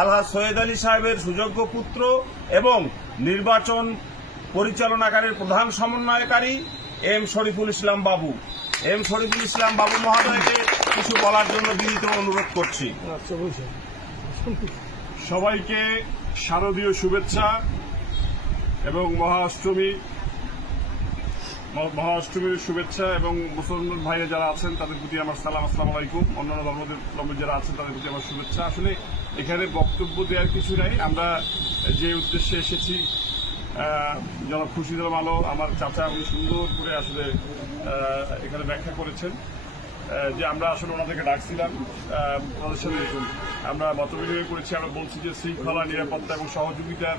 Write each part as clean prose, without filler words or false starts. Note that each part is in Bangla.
আলহাজ সৈয়দ আলী সাহেবের সুযোগ্য পুত্র এবং নির্বাচন পরিচালনাকারীর প্রধান সমন্বয়কারী এম শরীফুল ইসলাম বাবু মহোদয়কে কিছু বলার জন্য বিনীত অনুরোধ করছি। সবাইকে শারদীয় শুভেচ্ছা এবং মহাষ্টমীর শুভেচ্ছা এবং মুসলমান ভাইরা যারা আছেন তাদের প্রতি আমার সালাম, আসসালামু আলাইকুম। অন্যান্য ধর্মের যারা আছেন তাদের প্রতি আমার শুভেচ্ছা। আসলে এখানে বক্তব্য দেওয়ার কিছু নাই। আমরা যে উদ্দেশ্যে এসেছি, জনাব খুরশিদ আলম আলো আমার চাচা উনি সুন্দর করে আসলে এখানে ব্যাখ্যা করেছেন যে আমরা আসলে ওনাদেরকে ডাকছিলাম, ওনাদের সাথে আমরা মতবিনিময় করেছি। আমরা বলছি যে শৃঙ্খলা, নিরাপত্তা এবং সহযোগিতার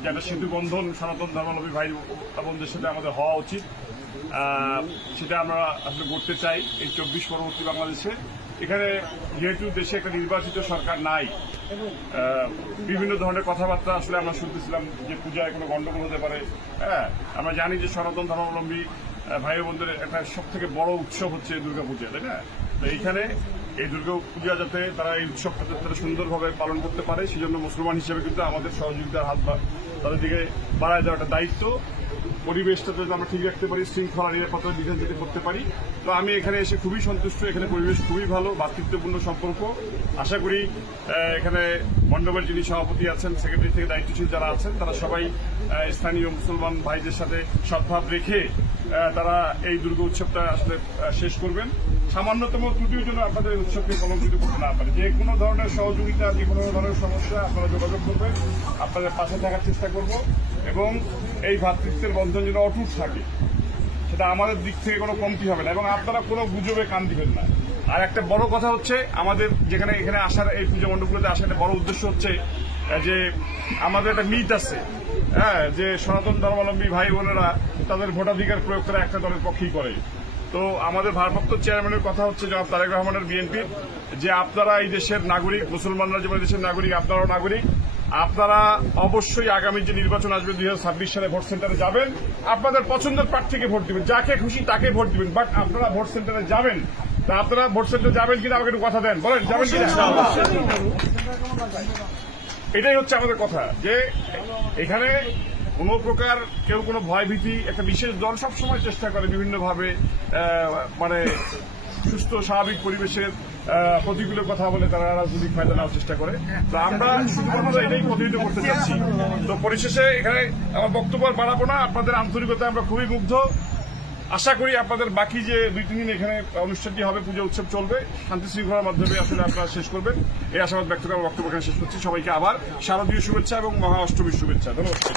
যে একটা সেতু বন্ধন সনাতন ধর্মাবলম্বী ভাই বোনদের সাথে আমাদের হওয়া উচিত, সেটা আমরা আসলে করতে চাই এই 24 পরবর্তী বাংলাদেশে। এখানে যেহেতু দেশে একটা নির্বাচিত সরকার নাই, বিভিন্ন ধরনের কথাবার্তা আসলে আমরা শুনতেছিলাম যে পূজায় কোনো গণ্ডগোল হতে পারে। আমরা জানি যে সনাতন ধর্মাবলম্বী ভাই বোনদের একটা সব থেকে বড় উৎসব হচ্ছে দুর্গাপূজা, তাই না? তো এইখানে এই দুর্গাপূজা যাতে তারা এই উৎসবটা তারা সুন্দরভাবে পালন করতে পারে, সেজন্য মুসলমান হিসেবে কিন্তু আমাদের সহযোগিতার হাত তাদের দিকে বাড়ায় দেওয়াটা দায়িত্ব। পরিবেশটা যদি আমরা ঠিক রাখতে পারি, শৃঙ্খলা নিরাপত্তার দিকে যদি করতে পারি, তো আমি এখানে এসে খুবই সন্তুষ্ট। এখানে পরিবেশ খুবই ভালো, ভ্রাতৃত্বপূর্ণ সম্পর্ক। আশা করি এখানে মণ্ডপের যিনি সভাপতি আছেন, সেক্রেটারি থেকে দায়িত্বশীল যারা আছেন, তারা সবাই স্থানীয় মুসলমান ভাইদের সাথে সদ্ভাব রেখে তারা এই দুর্গা উৎসবটা আসলে শেষ করবেন। সামান্যতম ত্রুটির জন্য আপনাদের উৎসবকে কলঙ্কিত করতে না পারে। যে কোনো ধরনের সহযোগিতা, যে কোনো ধরনের সমস্যা আপনারা যোগাযোগ করবেন, আপনাদের পাশে থাকার চেষ্টা করব এবং এই ভ্রাতৃত্বের বন্ধন যেন অটুট থাকে, সেটা আমাদের দিক থেকে কোনো কমতি হবে না এবং আপনারা কোনো গুজবে কান দিবেন না। আর একটা বড় কথা হচ্ছে, আমাদের যেখানে এখানে আসার, এই পূজা মণ্ডপগুলোতে আসার একটা বড় উদ্দেশ্য হচ্ছে যে আমাদের একটা মিথ আছে, যে সনাতন ধর্মাবলম্বী ভাই বোনেরা তাদের ভোটাধিকার প্রয়োগ করে একটা দলের পক্ষেই করে। তো আমাদের ভারপ্রাপ্ত চেয়ারম্যানের কথা হচ্ছে জনাব তারেক রহমানের বিএনপির, যে আপনারা এই দেশের নাগরিক, মুসলমানরা যেমন দেশের নাগরিক, আপনারাও নাগরিক। আপনারা অবশ্যই আগামী যে নির্বাচন আসবে 2026 সালে ভোট সেন্টারে যাবেন, আপনাদের পছন্দের প্রার্থীকে ভোট দিবেন, যাকে খুশি তাকে ভোট দিবেন। বাট আপনারা ভোট সেন্টারে যাবেন, তা আপনারা ভোট সেন্টারে যাবেন কিনা আমাকে একটু কথা দেন, বলেন যাবেন কিনা? এটাই হচ্ছে আমাদের কথা, যে এখানে কোনো প্রকার কেউ কোনো ভয় ভীতি, একটা বিশেষ দল সবসময় চেষ্টা করে বিভিন্নভাবে মানে সুস্থ স্বাভাবিক পরিবেশের প্রতিকূল কথা বলে তারা রাজনৈতিক ফায়দা নেওয়ার চেষ্টা করে। তো আমরা শুধুমাত্র এটাই প্রতিহিত করতে চাচ্ছি। তো পরিশেষে এখানে আমার বক্তব্য আর বাড়াবো না। আপনাদের আন্তরিকতায় আমরা খুবই মুগ্ধ। আশা করি আপনাদের বাকি যে 2-3 দিন এখানে অনুষ্ঠানটি হবে, পূজা উৎসব চলবে, শান্তি শৃঙ্খলার মাধ্যমে আসলে আপনারা শেষ করবেন, এই আশাবাদ ব্যক্ত করে বক্তব্য এখানে শেষ করছি। সবাইকে আবার শারদীয় শুভেচ্ছা এবং মহা অষ্টমীর শুভেচ্ছা। ধন্যবাদ।